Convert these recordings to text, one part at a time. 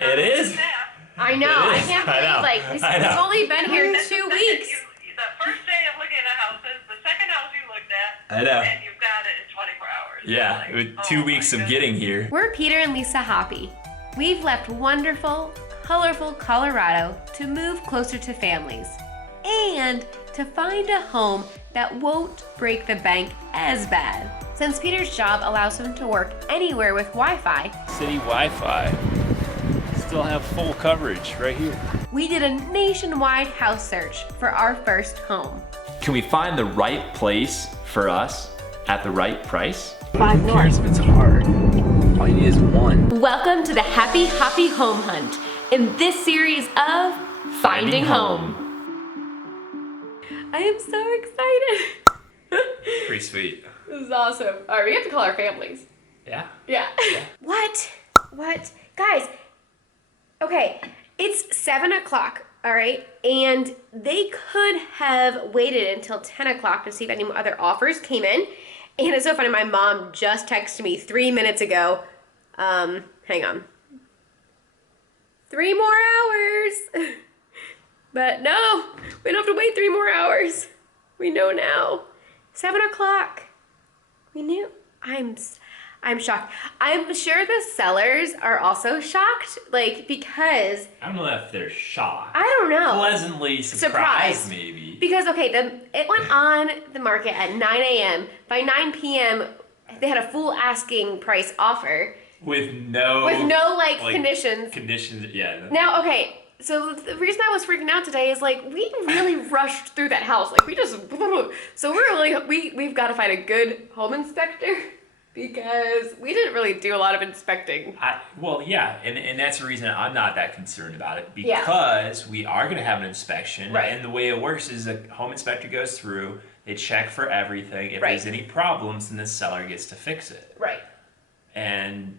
It is. I know. I can't believe, like, we've only been here 2 weeks. The first day of looking at houses, the second house you looked at, I know. and you've got it in 24 hours. Yeah, Like, with 2 weeks of getting here. We're Peter and Lisa Hoppe. We've left wonderful, colorful Colorado to move closer to families and to find a home that won't break the bank as bad. Since Peter's job allows him to work anywhere with Wi-Fi, City Wi-Fi. Still have full coverage right here. we did a nationwide house search for our first home. Can we find the right place for us at the right price? Who cares if it's hard? All you need is one. Welcome to the Happy Hoppe Home Hunt in this series of Finding Home. I am so excited. Pretty sweet. This is awesome. All right, we have to call our families. Yeah. Yeah. What? Guys, okay, it's 7 o'clock, all right? And they could have waited until 10 o'clock to see if any other offers came in. And it's so funny, my mom just texted me 3 minutes ago. Hang on. 3 more hours. But no, we don't have to wait 3 more hours. We know now. 7 o'clock. We knew. I'm shocked. I'm sure the sellers are also shocked, like, because I don't know if they're shocked. I don't know. Pleasantly surprised, maybe. Because it went on the market at 9 a.m. By 9 p.m. they had a full asking price offer With no like conditions. Conditions, yeah. Now, okay. So the reason I was freaking out today is like we really rushed through that house. Like we just so we've got to find a good home inspector because we didn't really do a lot of inspecting. And that's the reason I'm not that concerned about it because we are going to have an inspection, right? And the way it works is a home inspector goes through, they check for everything. If right. there's any problems, then the seller gets to fix it, right? And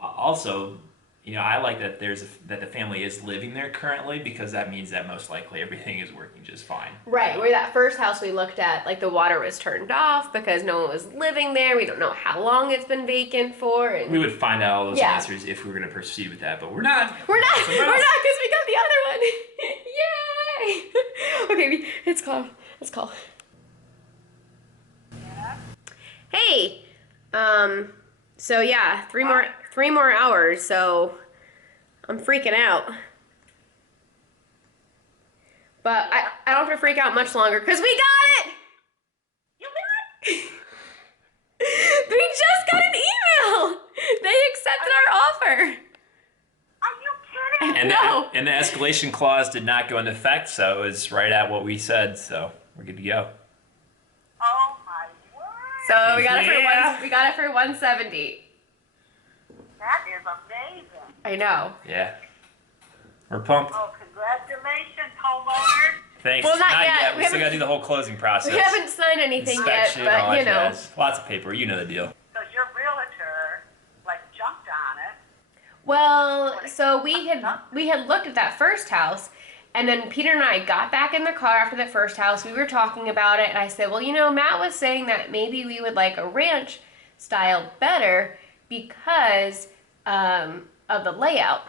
also, you know, I like that that the family is living there currently because that means that most likely everything is working just fine. Right, where that first house we looked at, like the water was turned off because no one was living there. We don't know how long it's been vacant for. And we would find out all those answers if we were going to proceed with that, but we're not. We're not because we got the other one. Yay! Okay, let's call. Hey, so yeah, three more hours, so I'm freaking out. But I don't have to freak out much longer because we got it! You got it? We just got an email! They accepted our offer! Are you kidding? And the escalation clause did not go into effect, so it was right at what we said, so we're good to go. Oh my word! So we got it for 170. That is amazing. I know. Yeah. We're pumped. Oh, congratulations, homeowners. Thanks. Well, not yet. We still got to do the whole closing process. We haven't signed anything Inspection, yet, all but that you know. jazz. Lots of paper. You know the deal. Because your realtor, like, jumped on it. Well, so we had looked at that first house, and then Peter and I got back in the car after that first house. We were talking about it, and I said, well, you know, Matt was saying that maybe we would like a ranch style better because of the layout.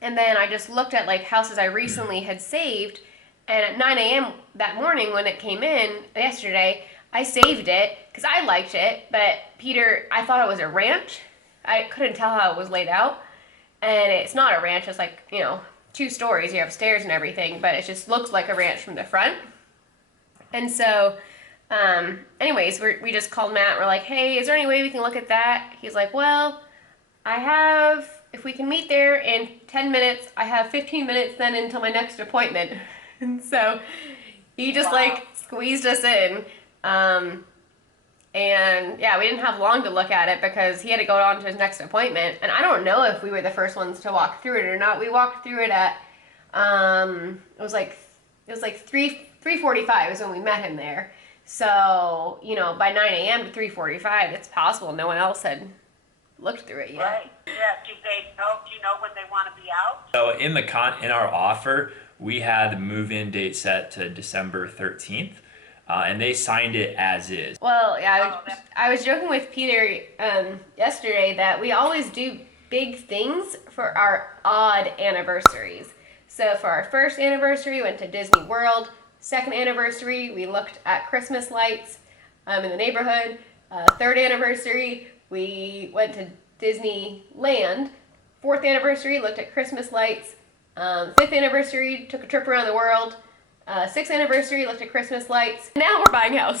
And then I just looked at like houses I recently had saved, and at 9 a.m. that morning when it came in yesterday, I saved it because I liked it, but Peter, I thought it was a ranch. I couldn't tell how it was laid out, and it's not a ranch. It's like, you know, 2 stories, you have stairs and everything, but it just looks like a ranch from the front. And so anyways, we just called Matt. We're like, hey, is there any way we can look at that? He's like, well, if we can meet there in 10 minutes, I have 15 minutes then until my next appointment. And so he just like squeezed us in. And yeah, we didn't have long to look at it because he had to go on to his next appointment. And I don't know if we were the first ones to walk through it or not. We walked through it at, it was like 3:45 is when we met him there. So, you know, by 9 a.m. to 3:45, it's possible no one else had looked through it yet. Right. Yeah. Do you know when they want to be out? So in our offer, we had the move-in date set to December 13th, and they signed it as is. Well, yeah, I was joking with Peter yesterday that we always do big things for our odd anniversaries. So for our first anniversary, we went to Disney World. Second anniversary, we looked at Christmas lights in the neighborhood. Third anniversary, we went to Disneyland. Fourth anniversary, looked at Christmas lights. Fifth anniversary, took a trip around the world. Sixth anniversary, looked at Christmas lights. Now we're buying a house.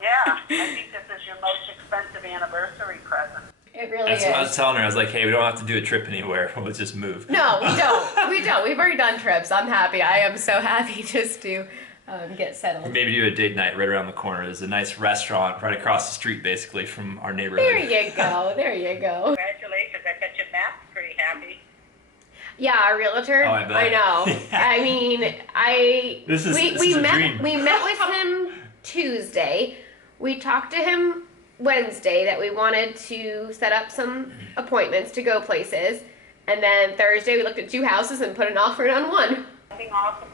Yeah, I think this is your most expensive anniversary present. It really That's is. what I was telling her. I was like, hey, we don't have to do a trip anywhere. We'll just move. No, we don't. We don't. We've already done trips. I'm happy. I am so happy just to get settled. Maybe do a date night right around the corner. There's a nice restaurant right across the street, basically, from our neighborhood. There you go. There you go. Congratulations, I bet your Matt's pretty happy. Yeah, our realtor. Oh, I bet. I know. I mean, This is a met dream. we met with him Tuesday. We talked to him Wednesday that we wanted to set up some appointments to go places, and then Thursday we looked at 2 houses and put an offer in on one. Anything awesome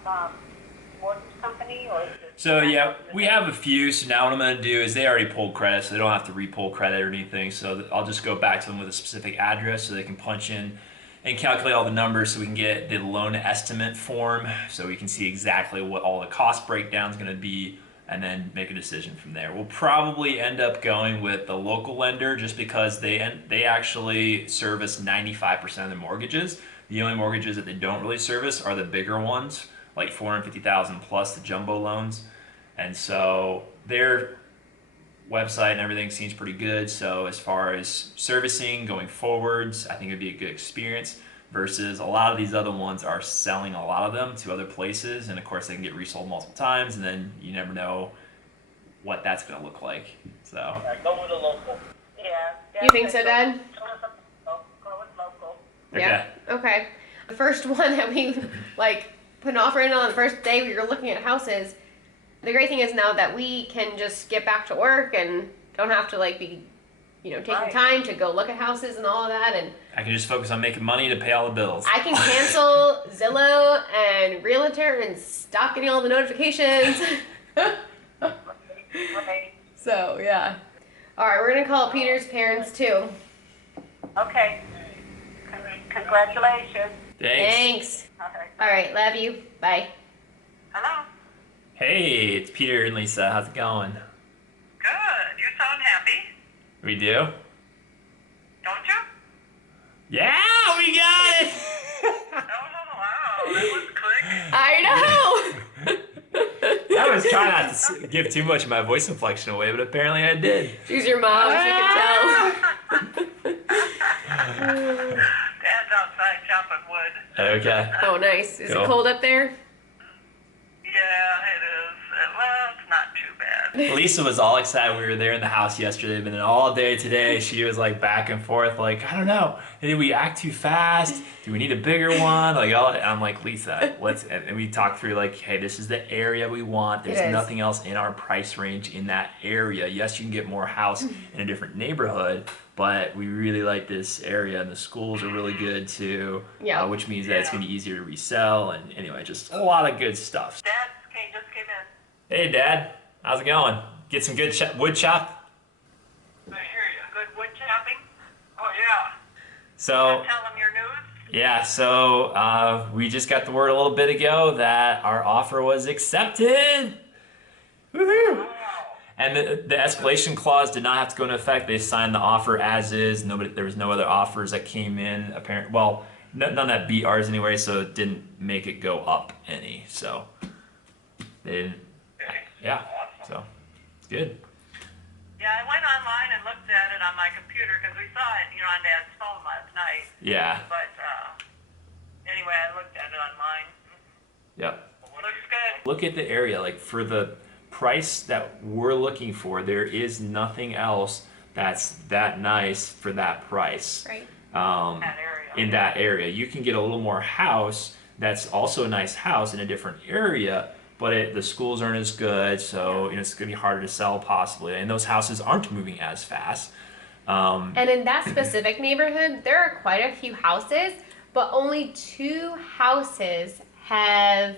mortgage company or is it? So yeah, we have a few. So now what I'm going to do is they already pulled credit, so they don't have to re-pull credit or anything. So I'll just go back to them with a specific address so they can punch in and calculate all the numbers so we can get the loan estimate form so we can see exactly what all the cost breakdown is going to be and then make a decision from there. We'll probably end up going with the local lender just because they actually service 95% of the mortgages. The only mortgages that they don't really service are the bigger ones, like $450,000 plus the jumbo loans. And so their website and everything seems pretty good. So as far as servicing going forwards, I think it'd be a good experience versus a lot of these other ones are selling a lot of them to other places. And of course they can get resold multiple times and then you never know what that's going to look like. So Go with a local. Yeah. You think so, Dad? Go with local. Yeah. Okay. The first one that we put an offer in on the first day we were looking at houses. The great thing is now that we can just get back to work and don't have to be, taking Right. time to go look at houses and all of that. And I can just focus on making money to pay all the bills. I can cancel Zillow and Realtor and stop getting all the notifications. Right. So yeah. All right, we're gonna call Peter's parents too. Okay. Congratulations. Thanks. Thanks. Okay. All right, love you. Bye. Hello. Hey, it's Peter and Lisa. How's it going? Good. You sound happy, We do? don't you? Yeah, we got it! Oh, wow. That was quick. I know. I was trying not to give too much of my voice inflection away, but apparently I did. She's your mom. She can Dad's outside chopping wood. Okay. tell. Oh, nice. Is Cool. it cold up there? Yeah, it is. Well, it's not too bad. Lisa was all excited. We were there in the house yesterday, but then all day today she was back and forth, I don't know. Did we act too fast? Do we need a bigger one? I'm like, Lisa, and we talked through hey, this is the area we want. There's It is. nothing else in our price range in that area. Yes, you can get more house in a different neighborhood, but we really like this area and the schools are really good too. Yeah. Which means that it's gonna be easier to resell and anyway, just a lot of good stuff. Dad just came in. Hey Dad, how's it going? Get some good wood chop? I hear you. Good wood chopping? Oh, yeah. So Tell him your news? yeah, so we just got the word a little bit ago that our offer was accepted. Woohoo! Wow. And the escalation clause did not have to go into effect. They signed the offer as is. There was no other offers that came in. Well, none that beat ours anyway, so it didn't make it go up any. So they didn't. Yeah. So it's good. Yeah, I went online and looked at it on my computer because we saw it, on Dad's phone last night. Yeah. But anyway, I looked at it online. Yep. Looks good. Look at the area. For the price that we're looking for, there is nothing else that's that nice for that price. Right. That area. In that area, you can get a little more house that's also a nice house in a different area, but the schools aren't as good, so it's gonna be harder to sell possibly, and those houses aren't moving as fast. And in that specific neighborhood, there are quite a few houses, but only 2 houses have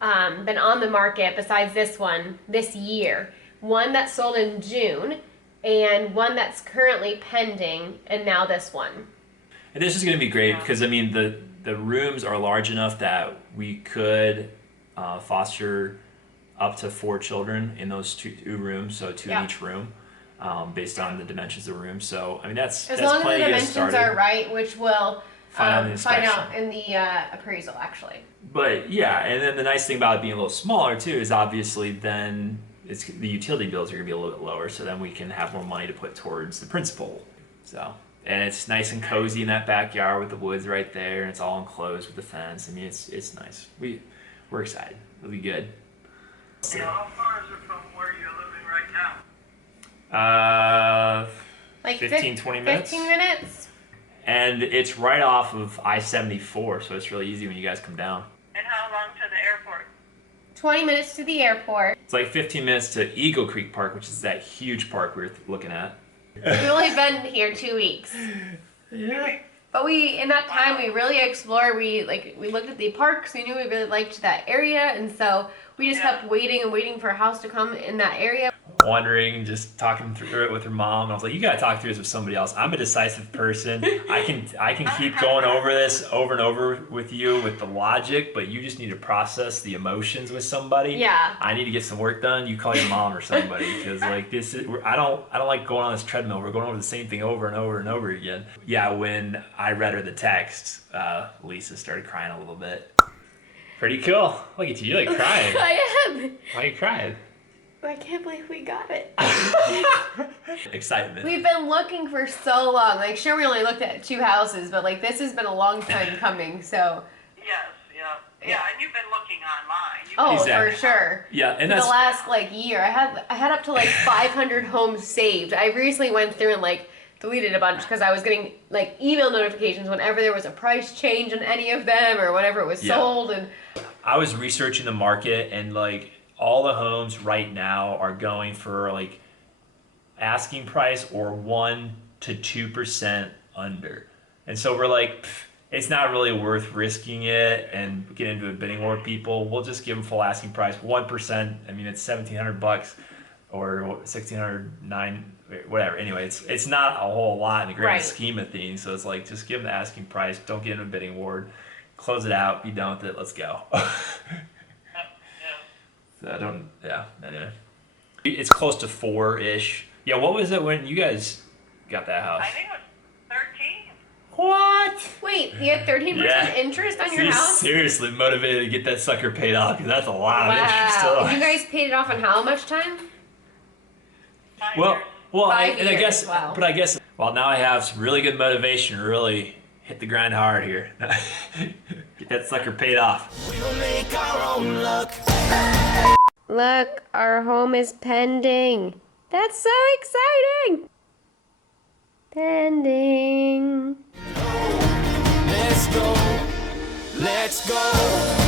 been on the market besides this one this year. One that sold in June, and one that's currently pending, and now this one. And this is going to be great because I mean the rooms are large enough that we could foster up to 4 children in those 2 rooms, so 2 in each room, based on the dimensions of the room. So I mean that's long plenty as the to get dimensions started. are right, which we'll Find out in the appraisal actually. But yeah, and then the nice thing about it being a little smaller too is obviously then the utility bills are going to be a little bit lower, so then we can have more money to put towards the principal. So, and it's nice and cozy in that backyard with the woods right there, and it's all enclosed with the fence. I mean, it's nice. We're excited. It'll be good. So, how far is it from where you're living right now? Like 15, 20 minutes. 15 minutes. And it's right off of I-74, so it's really easy when you guys come down. And how long to the airport? 20 minutes to the airport. It's like 15 minutes to Eagle Creek Park, which is that huge park we were looking at. We've only been here 2 weeks. Yeah. But in that time we really explored. We looked at the parks. We knew we really liked that area, and so we just kept waiting and waiting for a house to come in that area. Wondering, just talking through it with her mom. And I was like, you gotta talk through this with somebody else. I'm a decisive person. I can keep going over this over and over with you with the logic, but you just need to process the emotions with somebody. Yeah. I need to get some work done. You call your mom or somebody, because like I don't like going on this treadmill. We're going over the same thing over and over and over again. Yeah, when I read her the text, Lisa started crying a little bit. Pretty cool. Look at you, you're like crying. I am. Why are you crying? I can't believe we got it. Excitement. We've been looking for so long. Like, sure, we only looked at 2 houses, but like this has been a long time coming. So. Yes, yeah, and you've been looking online. Oh, Exactly. for sure. Yeah, and For that's the last like year, I had up to like 500 homes saved. I recently went through and like deleted a bunch because I was getting like email notifications whenever there was a price change on any of them or whenever it was sold. And I was researching the market, and like all the homes right now are going for like asking price or 1 to 2% under. And so we're like, it's not really worth risking it and get into a bidding war with people. We'll just give them full asking price, 1%. I mean, it's $1,700 or $1,609, whatever. Anyway, it's not a whole lot in the grand scheme of things. So it's like, just give them the asking price. Don't get into a bidding war. Close it out. Be done with it. Let's go. Anyway. It's close to 4-ish. Yeah, what was it when you guys got that house? I think it was 13. What? wait, you had 13% interest on your He's house? seriously motivated to get that sucker paid off, because that's a lot of interest. Wow. You guys paid it off in how much time? 5 Well, years. well, 5 and I years, guess, wow. but I guess, well, now I have some really good motivation to really hit the grind hard here. Get that sucker paid off. We'll make our own luck. Look, our home is pending. That's so exciting. Pending. Let's go. Let's go.